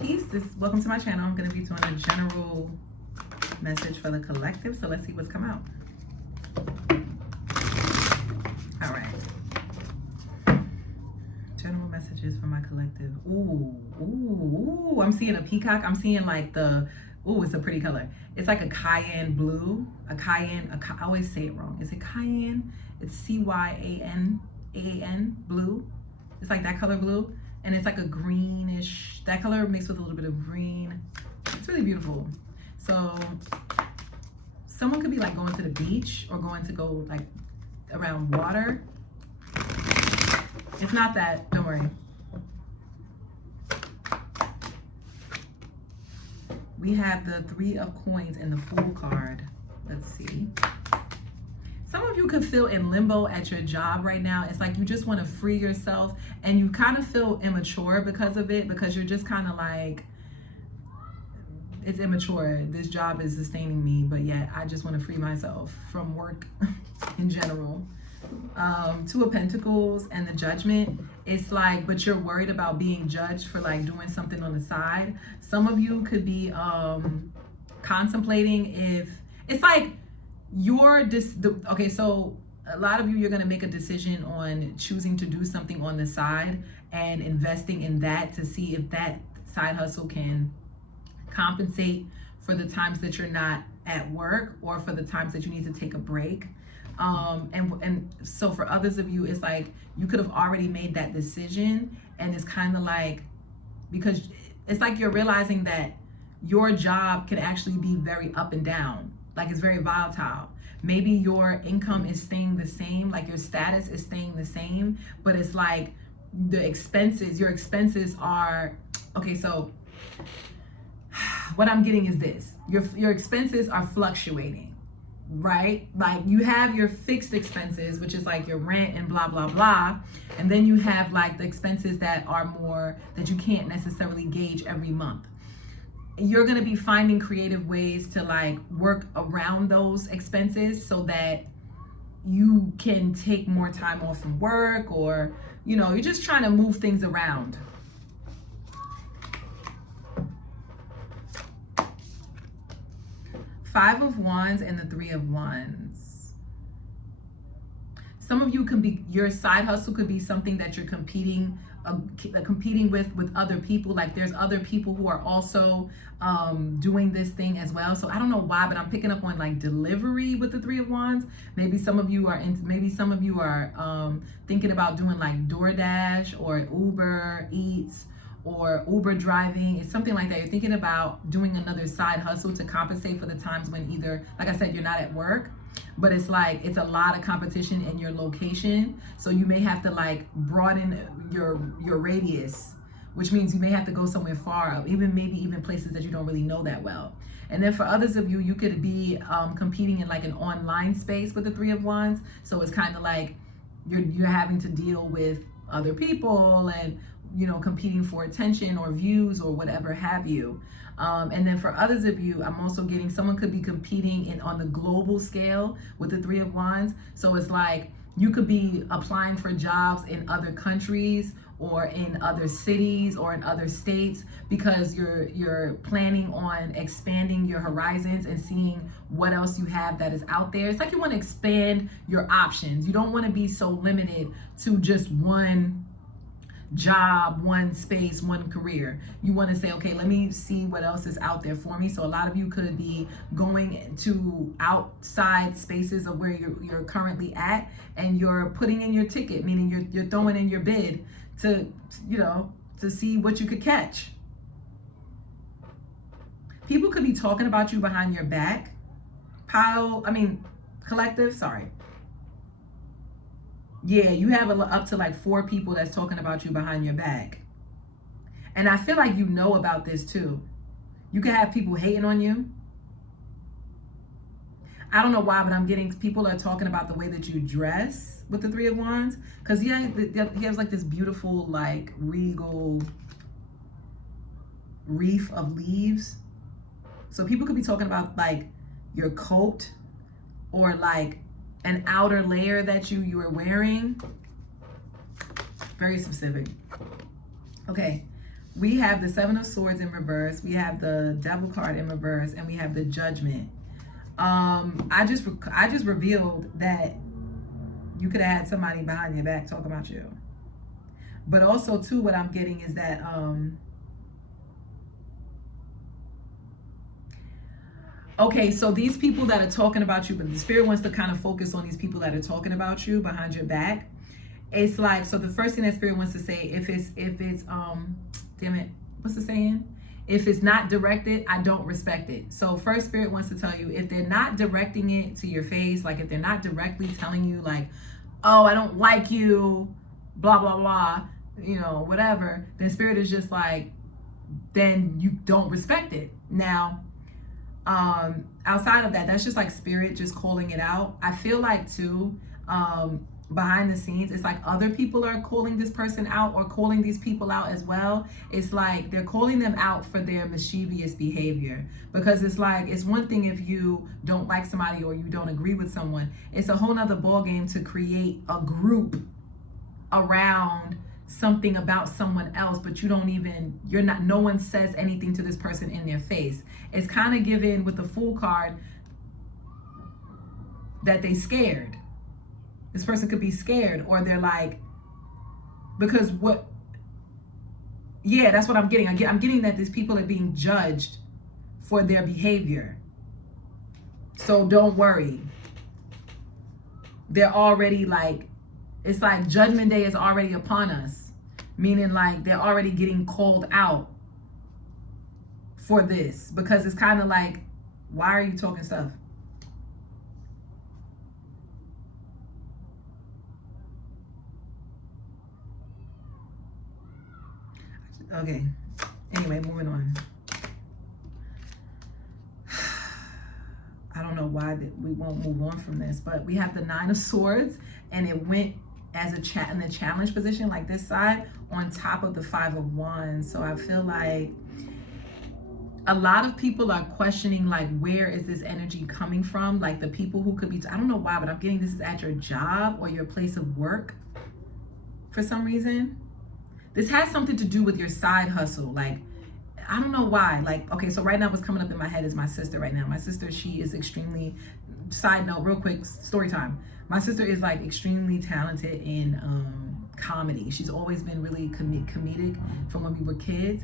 Peace. Welcome to my channel. I'm going to be doing a general message for the collective. So let's see what's come out. All right. General messages for my collective. Ooh. I'm seeing a peacock. I'm seeing like it's a pretty color. It's like a cayenne blue. I always say it wrong. Is it cayenne? It's CYAN blue. It's like that color blue. And it's like a greenish, that color mixed with a little bit of green. It's really beautiful. So someone could be like going to the beach or going to go like around water. If not that, don't worry. We have the 3 of coins and the Fool card. Let's see. Some of you could feel in limbo at your job right now. It's like you just want to free yourself and you kind of feel immature because of it, because you're just kind of like, it's immature. This job is sustaining me, but yet I just want to free myself from work in general. 2 of Pentacles and the Judgment. It's like, but you're worried about being judged for like doing something on the side. Some of you could be contemplating if it's like okay, so a lot of you're going to make a decision on choosing to do something on the side and investing in that to see if that side hustle can compensate for the times that you're not at work or for the times that you need to take a break. And so for others of you, it's like you could have already made that decision, and it's kind of like, because it's like you're realizing that your job can actually be very up and down. Like it's very volatile. Maybe your income is staying the same, like your status is staying the same, but it's like your expenses are, okay, so what I'm getting is this. Your expenses are fluctuating, right? Like you have your fixed expenses, which is like your rent and blah, blah, blah. And then you have like the expenses that are more, that you can't necessarily gauge every month. You're going to be finding creative ways to like work around those expenses so that you can take more time off from work, or, you know, you're just trying to move things around. Five of Wands and the 3 of Wands. Some of you can be, your side hustle could be something that you're competing with other people. Like there's other people who are also doing this thing as well. So I don't know why, but I'm picking up on like delivery with the 3 of Wands. Maybe some of you are thinking about doing like DoorDash or Uber Eats or Uber driving. It's something like that. You're thinking about doing another side hustle to compensate for the times when either, like I said, you're not at work, but it's like it's a lot of competition in your location. So you may have to like broaden your radius, which means you may have to go somewhere far, maybe even places that you don't really know that well. And then for others of you, you could be competing in like an online space with the 3 of Wands. So it's kind of like you're having to deal with other people and, you know, competing for attention or views or whatever have you. And then for others of you, I'm also getting someone could be competing on the global scale with the 3 of Wands. So it's like you could be applying for jobs in other countries or in other cities or in other states because you're planning on expanding your horizons and seeing what else you have that is out there. It's like you want to expand your options. You don't want to be so limited to just one job, one space, one career. You want to say, okay, let me see what else is out there for me. So a lot of you could be going to outside spaces of where you're currently at, and you're putting in your ticket, meaning you're throwing in your bid to, you know, to see what you could catch. People could be talking about you behind your back. Collective, sorry. Yeah, you have up to like 4 people that's talking about you behind your back. And I feel like you know about this too. You can have people hating on you. I don't know why, but I'm getting people are talking about the way that you dress with the 3 of Wands. Because he has like this beautiful, like regal wreath of leaves. So people could be talking about like your coat or like an outer layer that you are wearing. Very specific. Okay. we have the Seven of Swords in reverse, we have the Devil card in reverse, and we have the Judgment. I just revealed that you could have had somebody behind your back talking about you. But also too, what I'm getting is that okay, so these people that are talking about you, but the spirit wants to kind of focus on these people that are talking about you behind your back. It's like, so the first thing that spirit wants to say, if it's damn it, what's the saying? If it's not directed, I don't respect it. So first, spirit wants to tell you, if they're not directing it to your face, like if they're not directly telling you like, oh, I don't like you, blah, blah, blah, you know, whatever, then spirit is just like, then you don't respect it. Now, outside of that, that's just like spirit just calling it out. I feel like too, behind the scenes, it's like other people are calling this person out or calling these people out as well. It's like they're calling them out for their mischievous behavior, because it's like, it's one thing if you don't like somebody or you don't agree with someone. It's a whole nother ball game to create a group around something about someone else, but no one says anything to this person in their face. It's kind of given with the Fool card that they scared. This person could be scared, or they're like, because what, yeah, that's what I'm getting. I'm getting that these people are being judged for their behavior. So don't worry. They're already like, it's like judgment day is already upon us. Meaning like they're already getting called out for this, because it's kind of like, why are you talking stuff? Okay, anyway, moving on. I don't know why we won't move on from this, but we have the Nine of Swords, and it went as a chat in the challenge position, like this side, on top of the Five of Wands. So I feel like a lot of people are questioning, like, where is this energy coming from? Like the people who could be, I don't know why, but I'm getting this is at your job or your place of work for some reason. This has something to do with your side hustle. Like, I don't know why. Like, okay, so right now what's coming up in my head is my sister right now. My sister, she is extremely, side note, real quick, story time. My sister is like extremely talented in comedy. She's always been really comedic from when we were kids.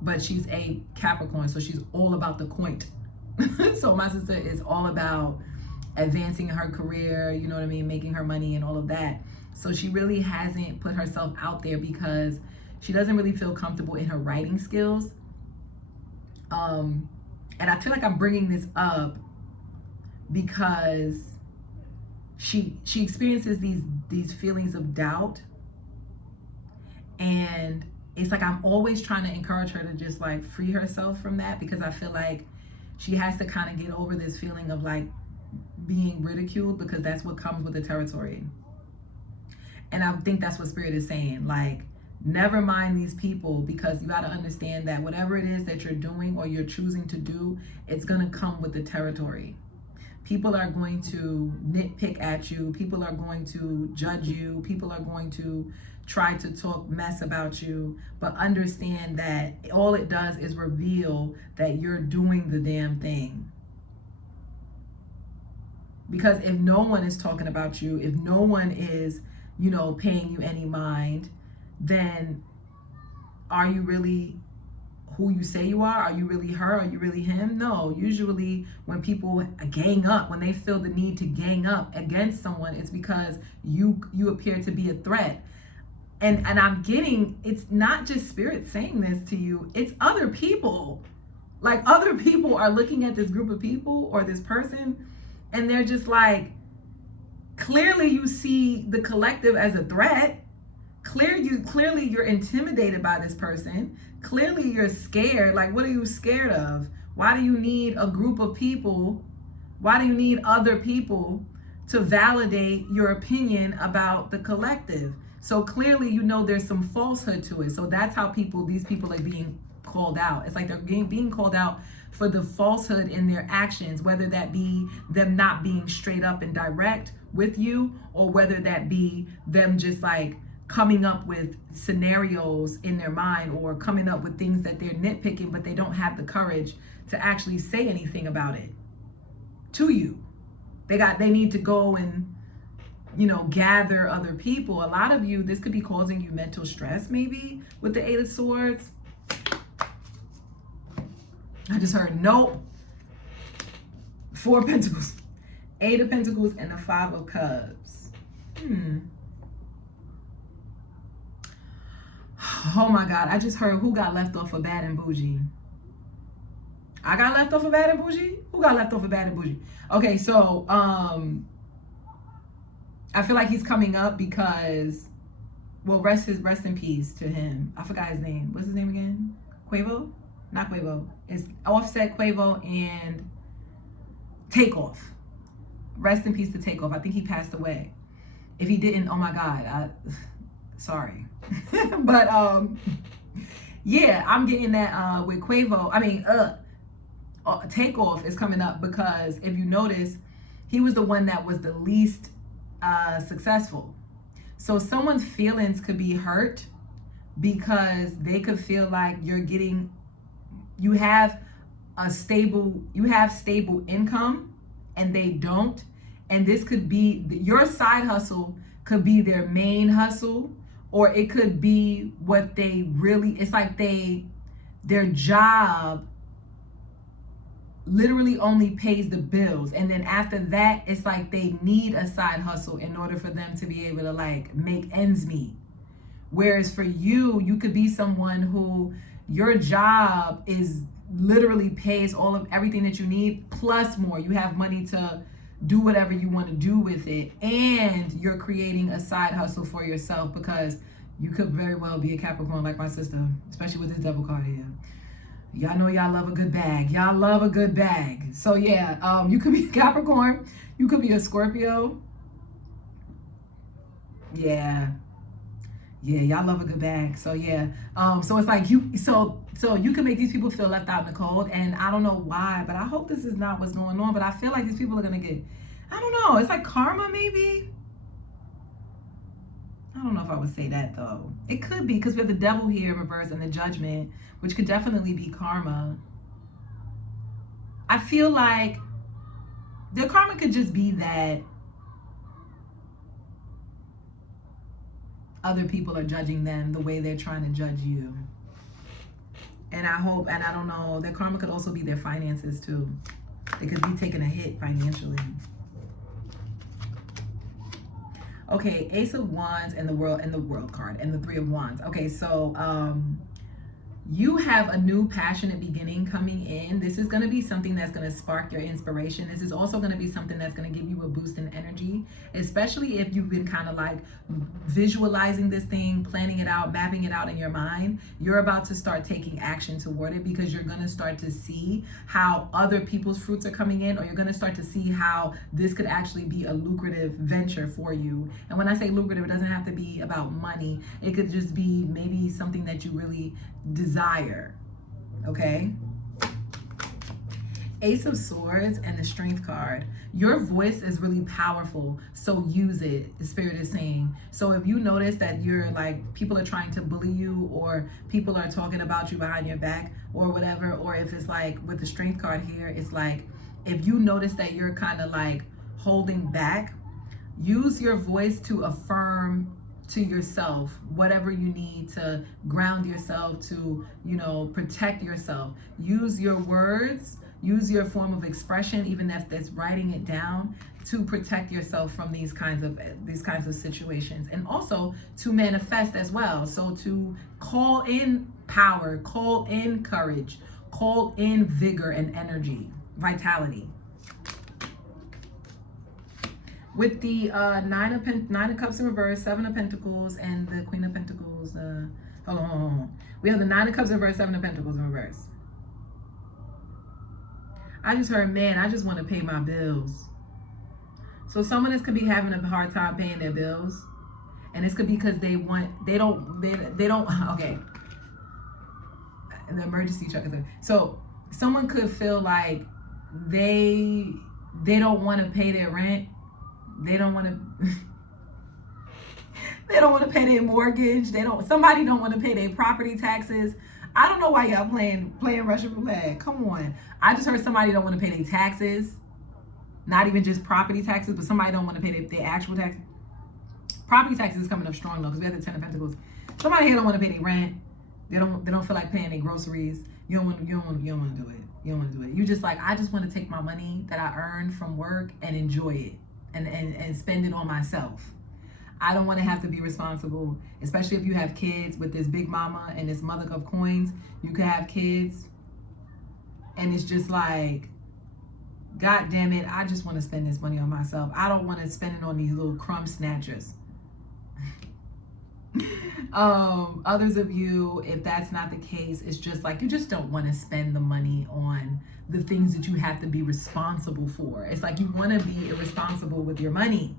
But she's a Capricorn, so she's all about the quaint. So my sister is all about advancing her career, you know what I mean, making her money and all of that. So she really hasn't put herself out there because she doesn't really feel comfortable in her writing skills. And I feel like I'm bringing this up because she experiences these feelings of doubt, and it's like I'm always trying to encourage her to just like free herself from that, because I feel like she has to kind of get over this feeling of like being ridiculed, because that's what comes with the territory. And I think that's what Spirit is saying, like, never mind these people, because you got to understand that whatever it is that you're doing or you're choosing to do, it's going to come with the territory. People are going to nitpick at you. People are going to judge you. People are going to try to talk mess about you. But understand that all it does is reveal that you're doing the damn thing. Because if no one is talking about you, if no one is, you know, paying you any mind, then are you really who you say you are? Are you really her? Are you really him? No. Usually when people gang up, when they feel the need to gang up against someone, it's because you appear to be a threat. And I'm getting, it's not just Spirit saying this to you, it's other people. Like, other people are looking at this group of people or this person, and they're just like, clearly you see the collective as a threat. Clearly you're intimidated by this person. Clearly you're scared. Like, what are you scared of? Why do you need a group of people? Why do you need other people to validate your opinion about the collective? So clearly, you know, there's some falsehood to it. So that's how these people are being called out. It's like they're being called out for the falsehood in their actions, whether that be them not being straight up and direct with you, or whether that be them just like coming up with scenarios in their mind, or coming up with things that they're nitpicking, but they don't have the courage to actually say anything about it to you. They need to go and, gather other people. A lot of you, this could be causing you mental stress, maybe, with the Eight of Swords. I just heard nope. Four of Pentacles, Eight of Pentacles, and the Five of Cups. Oh my God, I just heard who got left off of Bad and Bougie. I got left off of Bad and Bougie? Who got left off of Bad and Bougie? Okay, so I feel like he's coming up because, well, rest in peace to him. I forgot his name. What's his name again? Quavo? Not Quavo. It's Offset, Quavo, and Takeoff. Rest in peace to Takeoff. I think he passed away. If he didn't, oh my God, sorry. But yeah, I'm getting that with Quavo. I mean, Takeoff is coming up because if you notice, he was the one that was the least successful. So someone's feelings could be hurt because they could feel like you have stable income and they don't. And this could be, your side hustle could be their main hustle, or it could be what they really, it's like their job literally only pays the bills, and then after that it's like they need a side hustle in order for them to be able to like make ends meet. Whereas for you, you could be someone who your job is literally pays everything that you need plus more. You have money to do whatever you want to do with it, and you're creating a side hustle for yourself, because you could very well be a Capricorn like my sister, especially with this Devil card here. Y'all know y'all love a good bag. Y'all love a good bag. So yeah, you could be a Capricorn. You could be a Scorpio. Yeah, y'all love a good bag. So yeah, so it's like so you can make these people feel left out in the cold, and I don't know why, but I hope this is not what's going on. But I feel like these people are gonna get, I don't know, it's like karma maybe. I don't know if I would say that though. It could be because we have the Devil here in reverse and the Judgment, which could definitely be karma. I feel like the karma could just be that other people are judging them the way they're trying to judge you. And I hope, and I don't know, their karma could also be their finances too. They could be taking a hit financially. Okay, Ace of Wands and the World card and the Three of Wands. Okay, so you have a new passionate beginning coming in. This is going to be something that's going to spark your inspiration. This is also going to be something that's going to give you a boost in energy, especially if you've been kind of like visualizing this thing, planning it out, mapping it out in your mind. You're about to start taking action toward it, because you're going to start to see how other people's fruits are coming in, or you're going to start to see how this could actually be a lucrative venture for you. And when I say lucrative, it doesn't have to be about money. It could just be maybe something that you really desire. Okay, Ace of Swords and the Strength card. Your voice is really powerful, so use it, the Spirit is saying. So if you notice that you're like, people are trying to bully you, or people are talking about you behind your back or whatever, or if it's like with the Strength card here, it's like if you notice that you're kind of like holding back, use your voice to affirm to yourself whatever you need to ground yourself, to, you know, protect yourself. Use your words, use your form of expression, even if that's writing it down, to protect yourself from these kinds of situations, and also to manifest as well. So to call in power, call in courage, call in vigor and energy, vitality. With the Nine of Cups in reverse, Seven of Pentacles, and the Queen of Pentacles. Hold on. We have the Nine of Cups in reverse, Seven of Pentacles in reverse. I just heard, man, I just want to pay my bills. So someone else could be having a hard time paying their bills, and this could be because they don't. Okay. And the emergency check is there. So someone could feel like they don't want to pay their rent. They don't want to They don't want to pay their mortgage. Somebody don't want to pay their property taxes. I don't know why y'all playing Russian roulette. Come on. I just heard somebody don't want to pay their taxes. Not even just property taxes, but somebody don't want to pay their actual taxes. Property taxes is coming up strong though, because we have the 10 of Pentacles. Somebody here don't want to pay their rent. They don't feel like paying their groceries. You don't want to do it. You don't want to do it. You just like, I just want to take my money that I earned from work and enjoy it and spend it on myself. I don't want to have to be responsible, especially if you have kids with this big mama and this mother of coins. You could have kids and it's just like, God damn it, I just want to spend this money on myself. I don't want to spend it on these little crumb snatchers. Others of you, if that's not the case, it's just like you just don't want to spend the money on the things that you have to be responsible for. It's like you want to be irresponsible with your money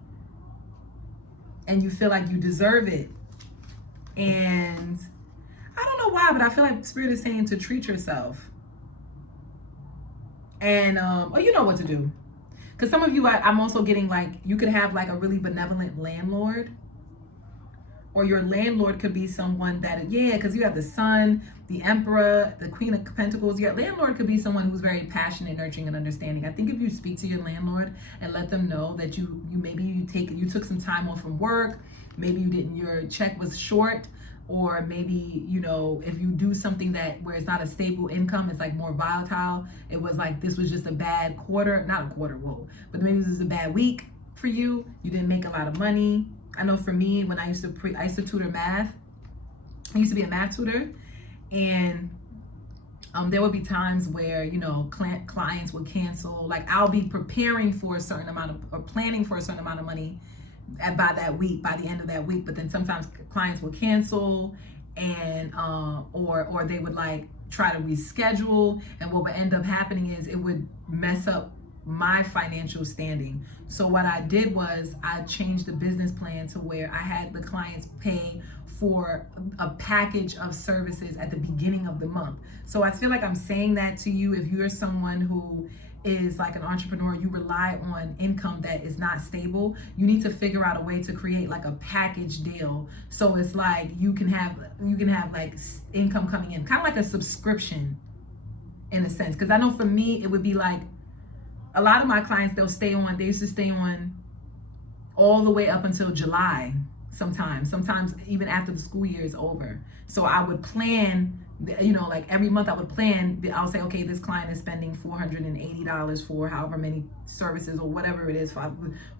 and you feel like you deserve it. And I don't know why, but I feel like Spirit is saying to treat yourself. And you know what to do. Because some of you, I'm also getting like, you could have like a really benevolent landlord. Or your landlord could be someone that, because you have the Sun, the Emperor, the Queen of Pentacles. Your landlord could be someone who's very passionate, nurturing, and understanding. I think if you speak to your landlord and let them know that you took some time off from work, maybe your check was short, or maybe, if you do something where it's not a stable income, it's like more volatile. It was like, this was just a bad quarter, not a quarter, but maybe this is a bad week for you. You didn't make a lot of money. I know for me, when I used to tutor math, I used to be a math tutor, and there would be times where, clients would cancel. Like I'll be preparing for a certain amount or planning for a certain amount of money by the end of that week. But then sometimes clients will cancel and, or they would like try to reschedule. And what would end up happening is it would mess up my financial standing. So what I did was I changed the business plan to where I had the clients pay for a package of services at the beginning of the month. So I feel like I'm saying that to you. If you're someone who is like an entrepreneur, you rely on income that is not stable, you need to figure out a way to create like a package deal. So it's like you can have like income coming in, kind of like a subscription in a sense. Because I know for me, it would be like, a lot of my clients, they used to stay on all the way up until July sometimes even after the school year is over. So I would plan, like every month I would plan, I'll say, okay, this client is spending $480 for however many services or whatever it is,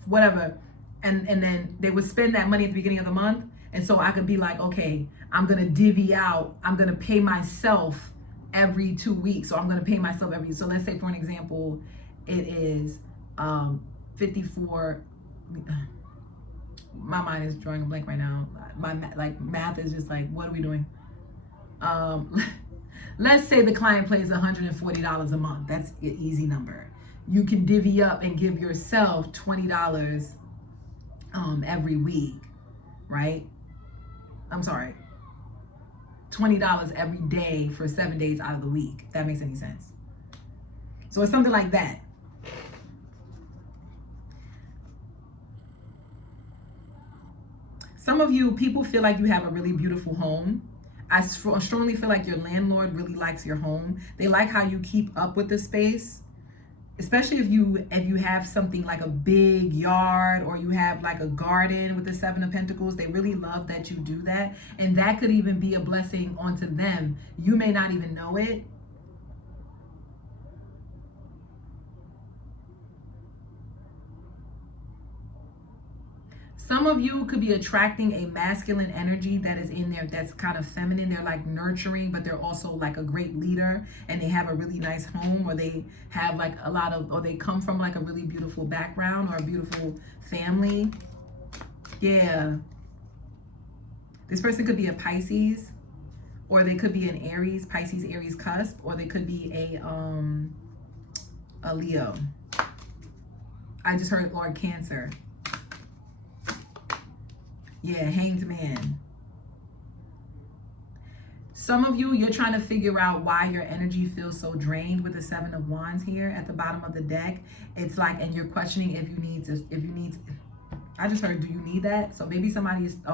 whatever. And then they would spend that money at the beginning of the month. And so I could be like, okay, I'm going to divvy out, I'm going to pay myself every 2 weeks. So I'm going to pay myself so let's say for an example, it is 54. My mind is drawing a blank right now. My math is just like, what are we doing? Let's say the client pays $140 a month. That's an easy number. You can divvy up and give yourself $20 every week, right? I'm sorry, $20 every day for 7 days out of the week. If that makes any sense. So it's something like that. Some of you, people feel like you have a really beautiful home. I strongly feel like your landlord really likes your home. They like how you keep up with the space, especially if you have something like a big yard or you have like a garden with the 7 of Pentacles. They really love that you do that. And that could even be a blessing onto them. You may not even know it. Some of you could be attracting a masculine energy that is in there that's kind of feminine. They're like nurturing, but they're also like a great leader, and they have a really nice home, or they have like or they come from like a really beautiful background or a beautiful family. Yeah. This person could be a Pisces, or they could be an Aries, Pisces, Aries cusp, or they could be a Leo. I just heard Lord Cancer. Yeah, Hanged Man. Some of you, you're trying to figure out why your energy feels so drained with the 7 of Wands here at the bottom of the deck. It's like, and you're questioning if you need I just heard, do you need that? So maybe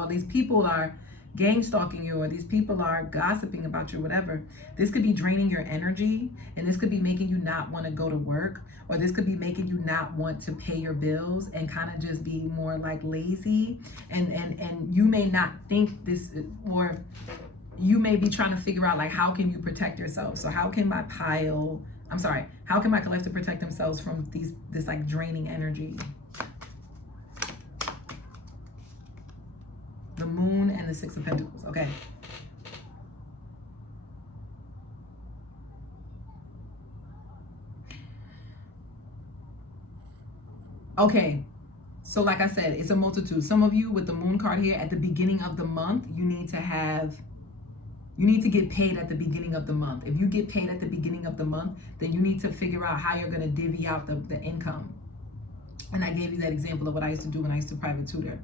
these people are gang stalking you, or these people are gossiping about you, whatever. This could be draining your energy, and this could be making you not want to go to work, or this could be making you not want to pay your bills and kind of just be more like lazy. And you may not think this, or you may be trying to figure out like, how can you protect yourself? So how can my collective protect themselves from this like draining energy? The Moon and the Six of Pentacles. Okay. Okay. So like I said, it's a multitude. Some of you with the Moon card here, at the beginning of the month, you need to get paid at the beginning of the month. If you get paid at the beginning of the month, then you need to figure out how you're going to divvy out the income. And I gave you that example of what I used to do when I used to private tutor.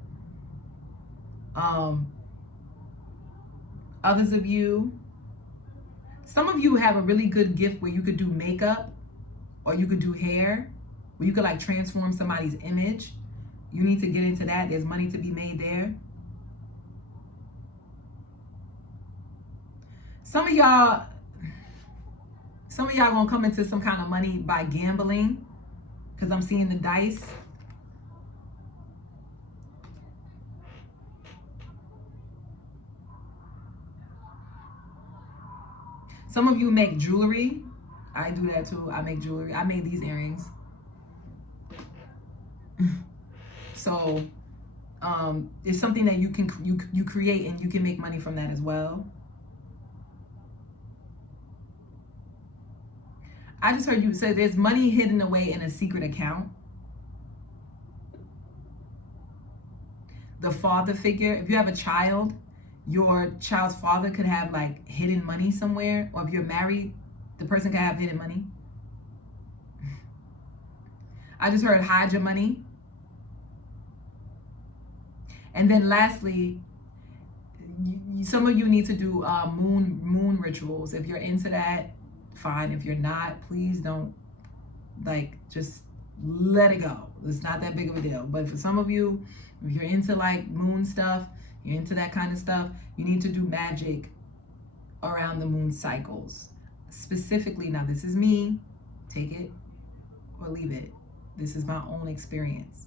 Others of you, some of you have a really good gift where you could do makeup, or you could do hair, where you could like transform somebody's image. You need to get into that. There's money to be made there. Some of y'all gonna come into some kind of money by gambling, because I'm seeing the dice. Some of you make jewelry. I do that too. I make jewelry. I made these earrings. So it's something that you create, and you can make money from that as well. I just heard you say there's money hidden away in a secret account. The father figure, if you have a child, your child's father could have like hidden money somewhere, or if you're married, the person can have hidden money. I just heard hide your money. And then lastly, some of you need to do moon rituals. If you're into that, fine. If you're not, please don't, like, just let it go. It's not that big of a deal. But for some of you, if you're into like moon stuff, you're into that kind of stuff, you need to do magic around the moon cycles. Specifically, now this is me, take it or leave it. This is my own experience.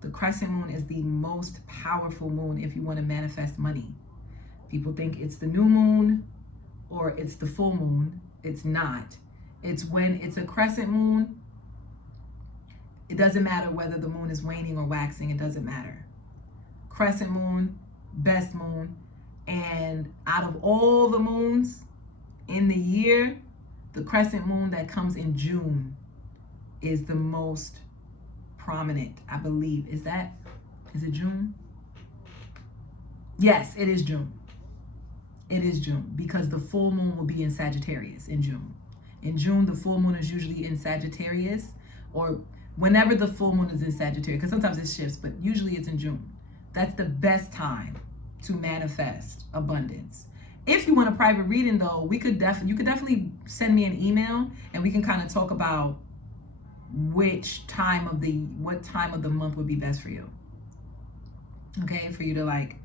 The crescent moon is the most powerful moon if you want to manifest money. People think it's the new moon or it's the full moon. It's not. It's when it's a crescent moon. It doesn't matter whether the moon is waning or waxing. It doesn't matter. Crescent moon, best moon. And out of all the moons in the year, the crescent moon that comes in June is the most prominent, I believe. Is it June? Yes, it is June. It is June, because the full moon will be in Sagittarius in June. In June, the full moon is usually in Sagittarius, or whenever the full moon is in Sagittarius, because sometimes it shifts, but usually it's in June. That's the best time to manifest abundance. If you want a private reading though, you could definitely send me an email, and we can kind of talk about what time of the month would be best for you. Okay, for you to like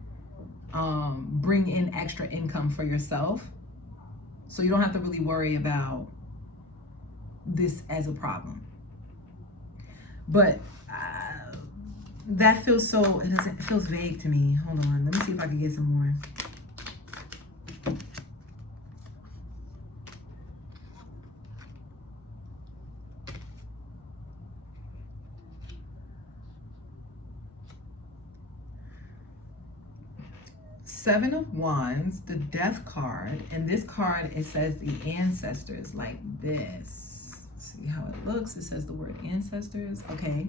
bring in extra income for yourself, so you don't have to really worry about this as a problem. But that feels it feels vague to me. Hold on, let me see if I can get some more. Seven of Wands, the Death card, and this card, it says the ancestors like this. See how it looks? It says the word ancestors. Okay.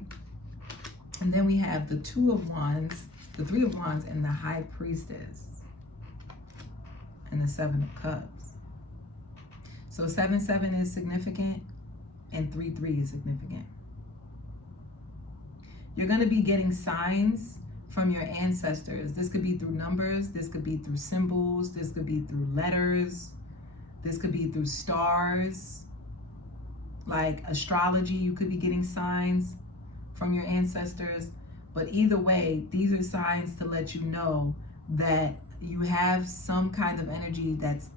And then we have the Two of Wands, the Three of Wands, and the High Priestess, and the Seven of Cups. So 7-7 is significant, and 3-3 is significant. You're going to be getting signs from your ancestors. This could be through numbers, this could be through symbols, this could be through letters, this could be through stars, like astrology. You could be getting signs from your ancestors. But either way, these are signs to let you know that you have some kind of energy that's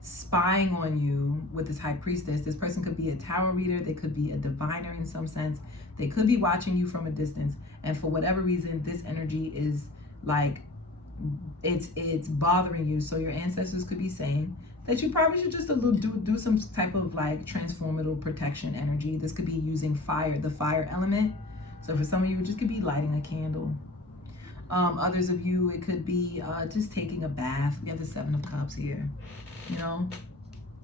spying on you with this high priestess. This person could be a tarot reader, they could be a diviner in some sense, they could be watching you from a distance, and for whatever reason this energy is like it's bothering you. So your ancestors could be saying that you probably should just do some type of like transformative protection energy. This could be using fire, the fire element. So for some of you, it just could be lighting a candle. Others of you, it could be just taking a bath. We have the Seven of Cups here. You know,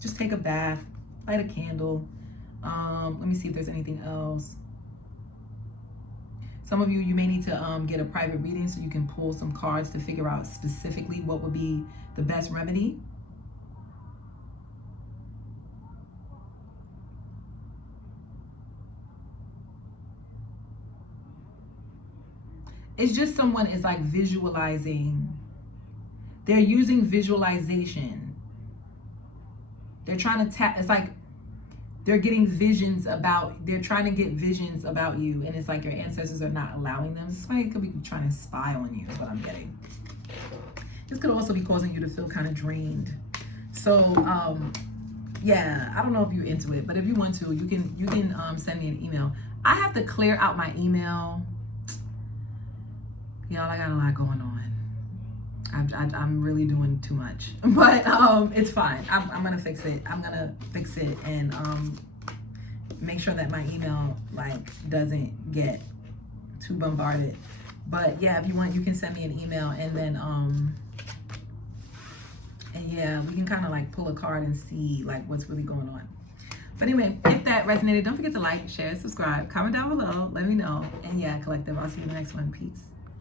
just take a bath, light a candle. Let me see if there's anything else. Some of you, you may need to get a private reading so you can pull some cards to figure out specifically what would be the best remedy. It's just someone is like visualizing. They're using visualization. They're trying to tap, it's like they're getting visions about, they're trying to get visions about you, and it's like your ancestors are not allowing them. Somebody could be trying to spy on you, is what I'm getting. This could also be causing you to feel kind of drained. So, yeah, I don't know if you're into it, but if you want to, you can send me an email. I have to clear out my email. Y'all, I got a lot going on. I'm really doing too much, but it's fine. I'm gonna fix it. I'm gonna fix it and make sure that my email like doesn't get too bombarded. But yeah, if you want, you can send me an email, and then and yeah, we can kind of like pull a card and see like what's really going on. But anyway, if that resonated, don't forget to like, share, subscribe, comment down below, let me know. And yeah, collective, I'll see you in the next one. Peace.